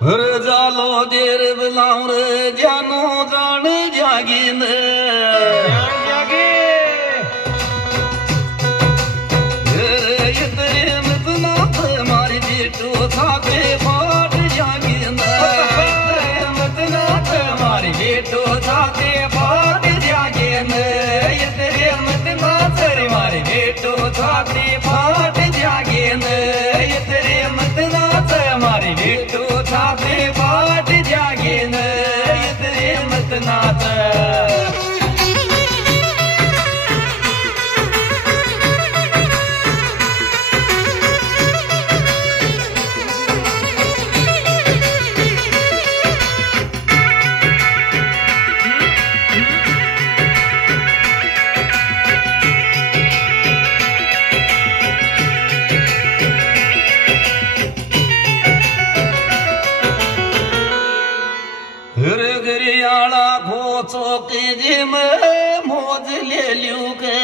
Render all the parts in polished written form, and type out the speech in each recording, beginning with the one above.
હર જાલો દેર બલાવ રે જાનો જાણ જાગીને મારી બેટો સાથે પાટ જાગીને મારી બેટો સાથે પાટ જાગીને મારી બેટો સાથે પાટ જાગીને મારી બેટો સાથે પાટ જાગીને મત નાથ ઘરિયાળા ખોચો કે જેમ મોજ લે લ્યું કે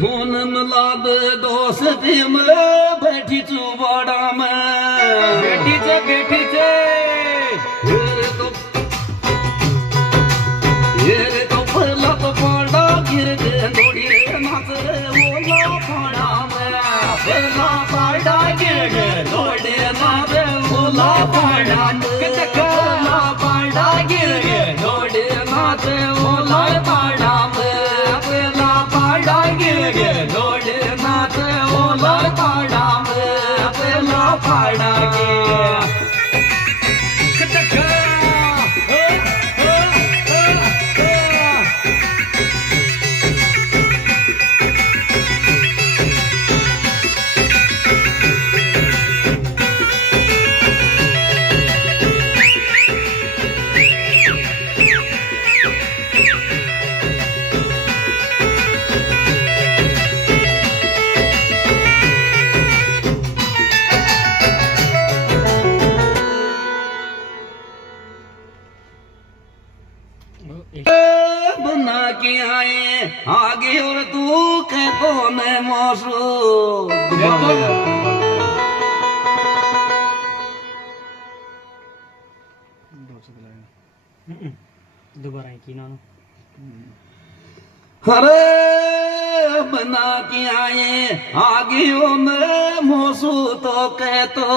ફોન લાદ દોસ્તી મળે બેઠી છું વાડામાં બેઠી છે તો ફરલા તો પાડા ગીર દે દોડી નાચ રે ઓલા પાડા ફરલા પાડા ગીર દે દોડી નાચ ઓલા પાડા ફરલા પાડા ગીર દે દોડી નાચ ઓલા પાડા बना के आए आगे और तू कहतो मैं मौसू दोबारा की ना अरे बना के आए आगे मैं मौसू तो कहतो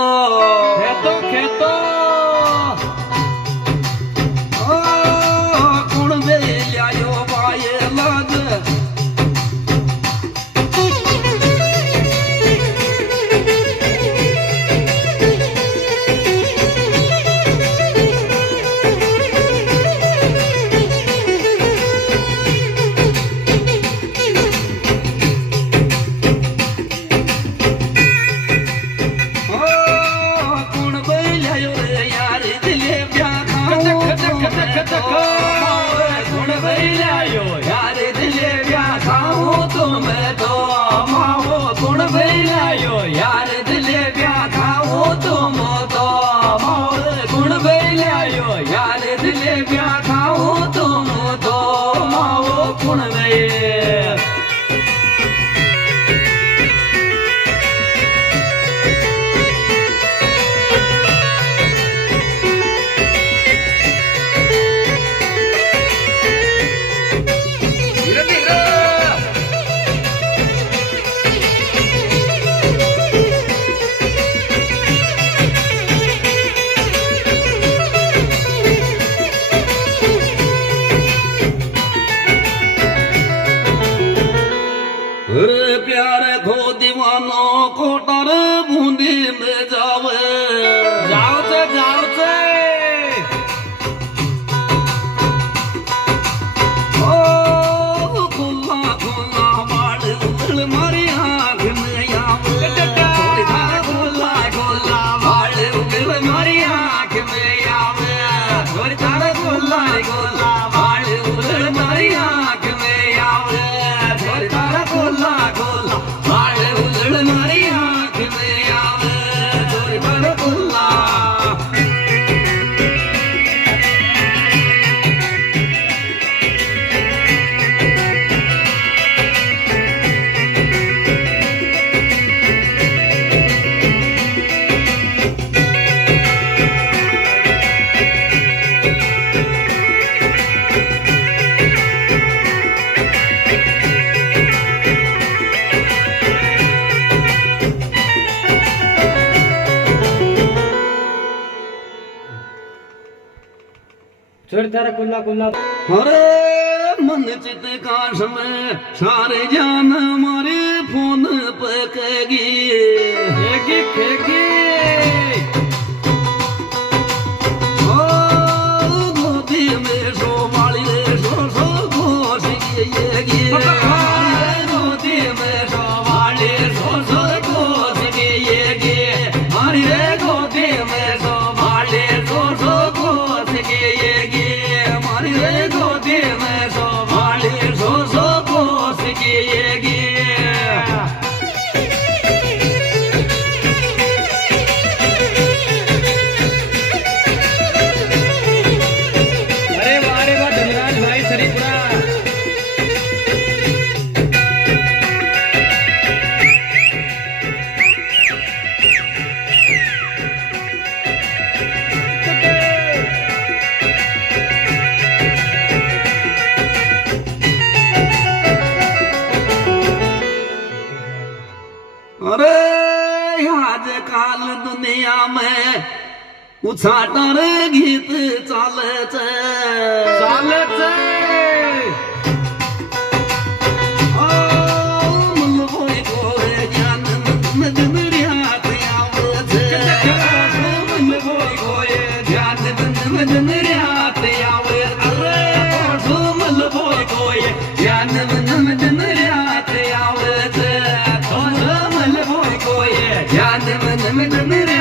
छोड़ तेरा कुल्ला कुल्ला अरे मन चित काश में सारे जान मारे फोन पकेगी फेंकी फेंकी ओ गोदी में सो वाली सो घोष गएगी गोदी में सो वाली सो घोष गएगी हमारी गोदी में सो वाली सो घोष गएगी हमारी गोदी में सो वाली सो घोष गएगी अरे वाह धनराज भाई सरीपुरा अरे आजकाल दुनिया में उछाटर गीत चाले चालत मुलबोई गोरे ज्ञान नदन रियात आवत मुलबोई गोरे ज्ञान नदन रियात आवत अरे मुलबोई गोरे ज्ञान नदन रियात आवत मुलबोई गोरे ज्ञान नदन